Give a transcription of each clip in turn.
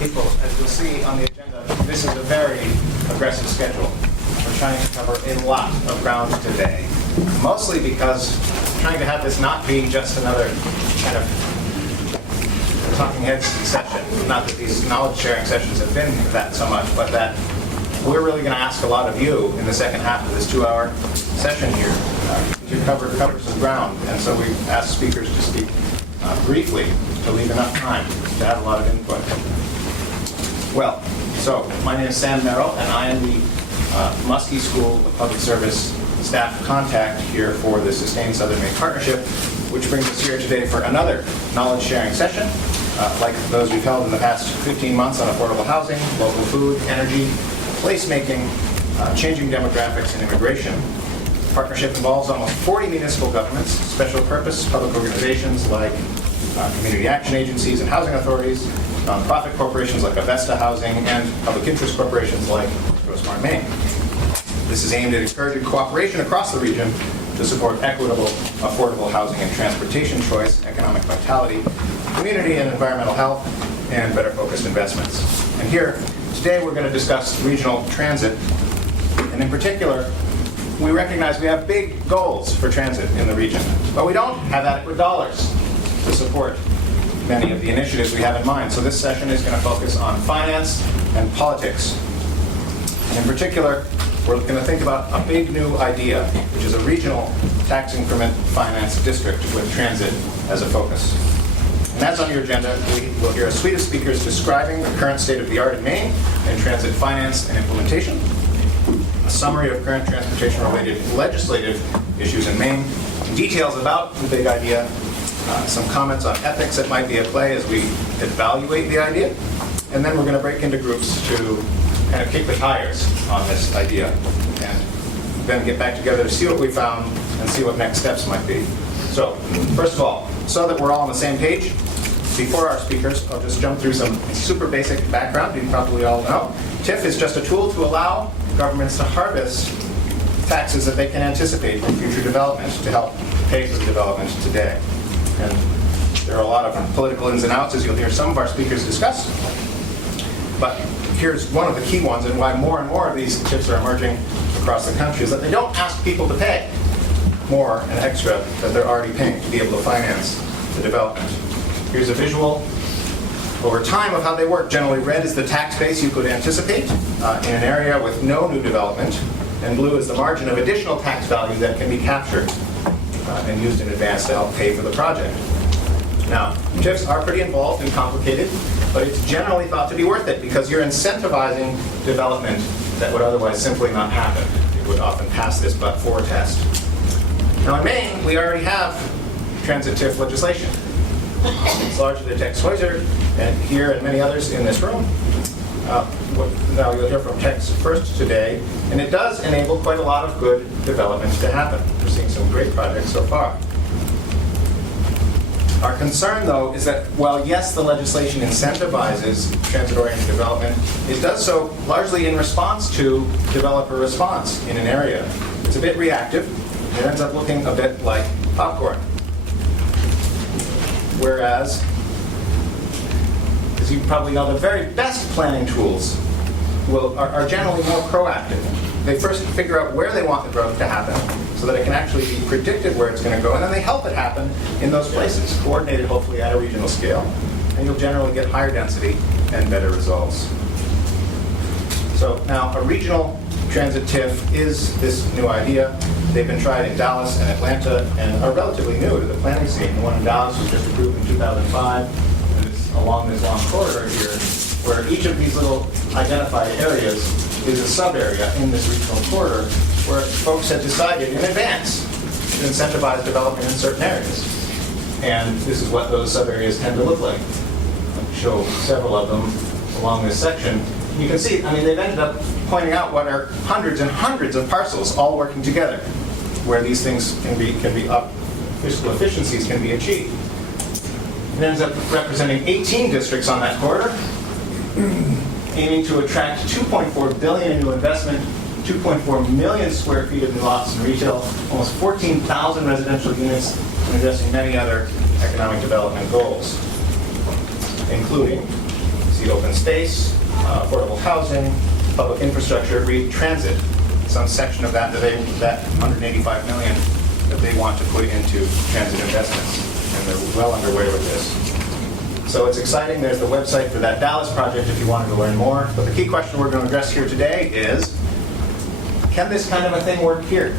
people, as you'll see on the agenda, this is a very aggressive schedule. We're trying to cover a lot of ground today, mostly because we're trying to have this not be just another kind of talking heads session. Not that these knowledge sharing sessions have been that so much, but that we're really going to ask a lot of you in the second half of this 2-hour session here to cover some ground. And so we've asked speakers to speak briefly to leave enough time to have a lot of input. Well, so my name is Sam Merrill, and I am the Muskie School of Public Service staff contact here for the Sustain Southern Maine Partnership, which brings us here today for another knowledge sharing session, like those we've held in the past 15 months on affordable housing, local food, energy, placemaking, changing demographics, and immigration. The partnership involves almost 40 municipal governments, special purpose public organizations like community action agencies and housing authorities, nonprofit corporations like Avesta Housing, and public interest corporations like SustainSouthernMaine. This is aimed at encouraging cooperation across the region to support equitable, affordable housing and transportation choice, economic vitality, community and environmental health, and better focused investments. And here, today we're going to discuss regional transit, and in particular, we recognize we have big goals for transit in the region, but we don't have adequate dollars to support many of the initiatives we have in mind. So this session is going to focus on finance and politics. And in particular, we're going to think about a big new idea, which is a regional tax increment finance district with transit as a focus. And that's on your agenda. We will hear a suite of speakers describing the current state of the art in Maine in transit finance and implementation, a summary of current transportation-related legislative issues in Maine, details about the big idea, some comments on ethics that might be at play as we evaluate the idea, and then we're going to break into groups to kind of kick the tires on this idea and then get back together to see what we found and see what next steps might be. So, first of all, so that we're all on the same page, before our speakers, I'll just jump through some super basic background you probably all know. TIF is just a tool to allow governments to harvest taxes that they can anticipate from future development to help pay for the development today. And there are a lot of political ins and outs, as you'll hear some of our speakers discuss. But here's one of the key ones, and why more and more of these TIFs are emerging across the country, is that they don't ask people to pay more and extra that they're already paying to be able to finance the development. Here's a visual over time of how they work. Generally red is the tax base you could anticipate in an area with no new development, and blue is the margin of additional tax value that can be captured and used in advance to help pay for the project. Now, TIFs are pretty involved and complicated, but it's generally thought to be worth it because you're incentivizing development that would otherwise simply not happen. It would often pass this but-for test. Now in Maine, we already have transit TIF legislation. It's largely the Tex Hoyser, and here and many others in this room. Now you'll hear from Tex first today, and it does enable quite a lot of good development to happen. We're seeing some great projects so far. Our concern, though, is that while, yes, the legislation incentivizes transit-oriented development, it does so largely in response to developer response in an area. It's a bit reactive. It ends up looking a bit like popcorn. Whereas, as you probably know, the very best planning tools are generally more proactive. They first figure out where they want the growth to happen so that it can actually be predicted where it's going to go, and then they help it happen in those places, coordinated hopefully at a regional scale, and you'll generally get higher density and better results. So now a regional transit TIF is this new idea. They've been tried in Dallas and Atlanta and are relatively new to the planning scene. The one in Dallas was just approved in 2005, and it's along this long corridor here, where each of these little identified areas is a sub-area in this regional corridor where folks had decided in advance to incentivize development in certain areas. And this is what those sub-areas tend to look like. I'll show several of them along this section. You can see, I mean, they've ended up pointing out what are hundreds and hundreds of parcels all working together, where these things can be up, fiscal efficiencies can be achieved. It ends up representing 18 districts on that corridor, aiming to attract $2.4 billion in new investment, 2.4 million square feet of new office and retail, almost 14,000 residential units, and addressing many other economic development goals, including, see open open space, affordable housing, public infrastructure, read transit, some section of that, that 185 million that they want to put into transit investments. And they're well underway with this. So it's exciting. There's the website for that Dallas project if you wanted to learn more. But the key question we're going to address here today is, can this kind of a thing work here?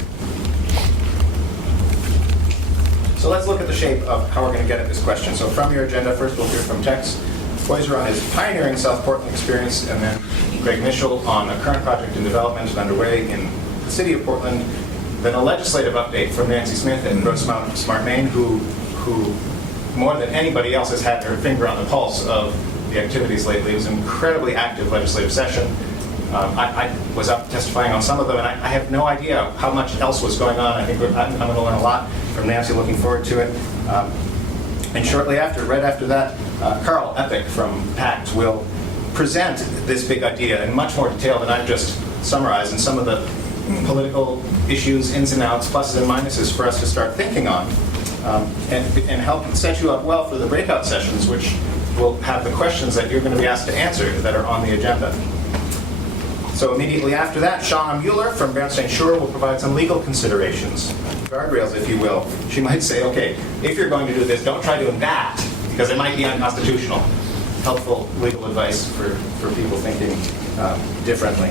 So let's look at the shape of how we're going to get at this question. So from your agenda, first we'll hear from Tex Poyser on his pioneering South Portland experience, and then Greg Mitchell on a current project in development underway in the city of Portland. Then a legislative update from Nancy Smith in Rosemount Smart Maine, who more than anybody else has had their finger on the pulse of the activities lately. It was an incredibly active legislative session. I was up testifying on some of them, and I have no idea how much else was going on. I think I'm going to learn a lot from Nancy, looking forward to it. And shortly after, right after that, Carl Epic from PACT will present this big idea in much more detail than I've just summarized, and some of the political issues, ins and outs, pluses and minuses for us to start thinking on, and help set you up well for the breakout sessions, which will have the questions that you're going to be asked to answer that are on the agenda. So immediately after that, Shauna Mueller from Bernstein Shore will provide some legal considerations, guardrails, if you will. She might say, okay, if you're going to do this, don't try doing that, because it might be unconstitutional. Helpful legal advice for people thinking differently.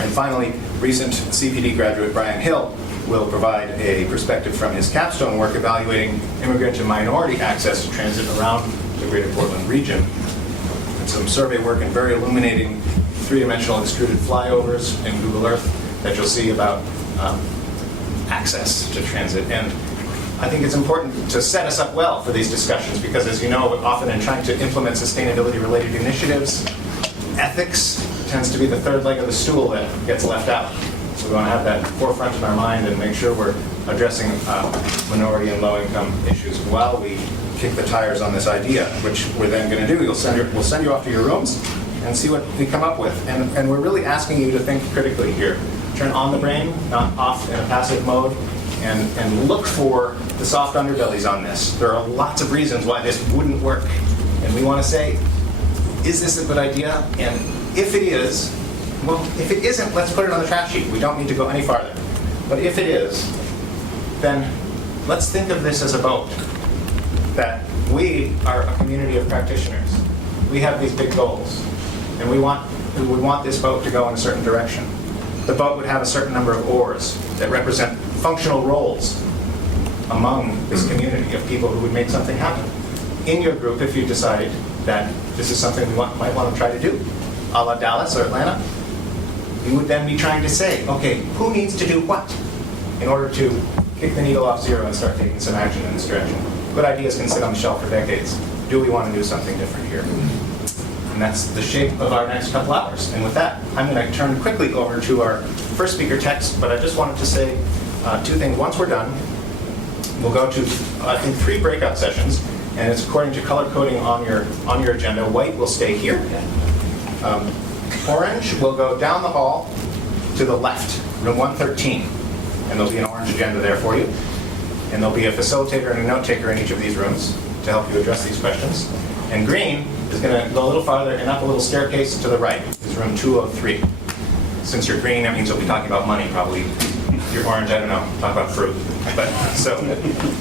And finally, recent CPD graduate Brian Hill will provide a perspective from his capstone work evaluating immigrant and minority access to transit around the greater Portland region. And some survey work and very illuminating three-dimensional extruded flyovers in Google Earth that you'll see about access to transit. And I think it's important to set us up well for these discussions because, as you know, often in trying to implement sustainability-related initiatives, ethics tends to be the third leg of the stool that gets left out. So we want to have that forefront in our mind and make sure we're addressing minority and low-income issues while we kick the tires on this idea, which we're then going to do. We'll send you off to your rooms and see what we come up with. And we're really asking you to think critically here. Turn on the brain, not off in a passive mode, and look for the soft underbellies on this. There are lots of reasons why this wouldn't work. And we want to say, is this a good idea? And if it is, well, if it isn't, let's put it on the trash heap. We don't need to go any farther. But if it is, then let's think of this as a boat. That we are a community of practitioners. We have these big goals. And we would want this boat to go in a certain direction. The boat would have a certain number of oars that represent functional roles among this community of people who would make something happen. In your group, if you decided that this is something we might want to try to do, a la Dallas or Atlanta, you would then be trying to say, okay, who needs to do what in order to kick the needle off zero and start taking some action in this direction? Good ideas can sit on the shelf for decades. Do we want to do something different here? And that's the shape of our next couple hours. And with that, I'm going to turn quickly over to our first speaker, Tex, but I just wanted to say two things. Once we're done, we'll go to, I think, 3 breakout sessions, and it's according to color coding on your agenda. White will stay here. Orange will go down the hall to the left, room 113, and there'll be an orange agenda there for you. And there'll be a facilitator and a note taker in each of these rooms to help you address these questions. And green is going to go a little farther and up a little staircase to the right. It's room 203. Since you're green, that means you'll be talking about money, probably. If you're orange, I don't know, talk about fruit. But so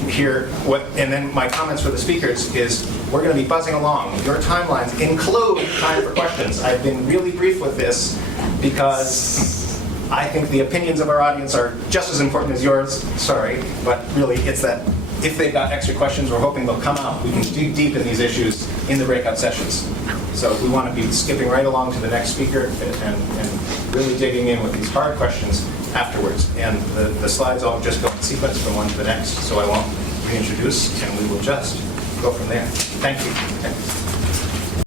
here, and then my comments for the speakers is we're going to be buzzing along. Your timelines include time for questions. I've been really brief with this because I think the opinions of our audience are just as important as yours. Sorry, but really it's that if they've got extra questions, we're hoping they'll come out. We can dig deep in these issues in the breakout sessions. So we want to be skipping right along to the next speaker and really digging in with these hard questions afterwards. And the slides all just go in sequence from one to the next, so I won't reintroduce, and we will just go from there. Thank you.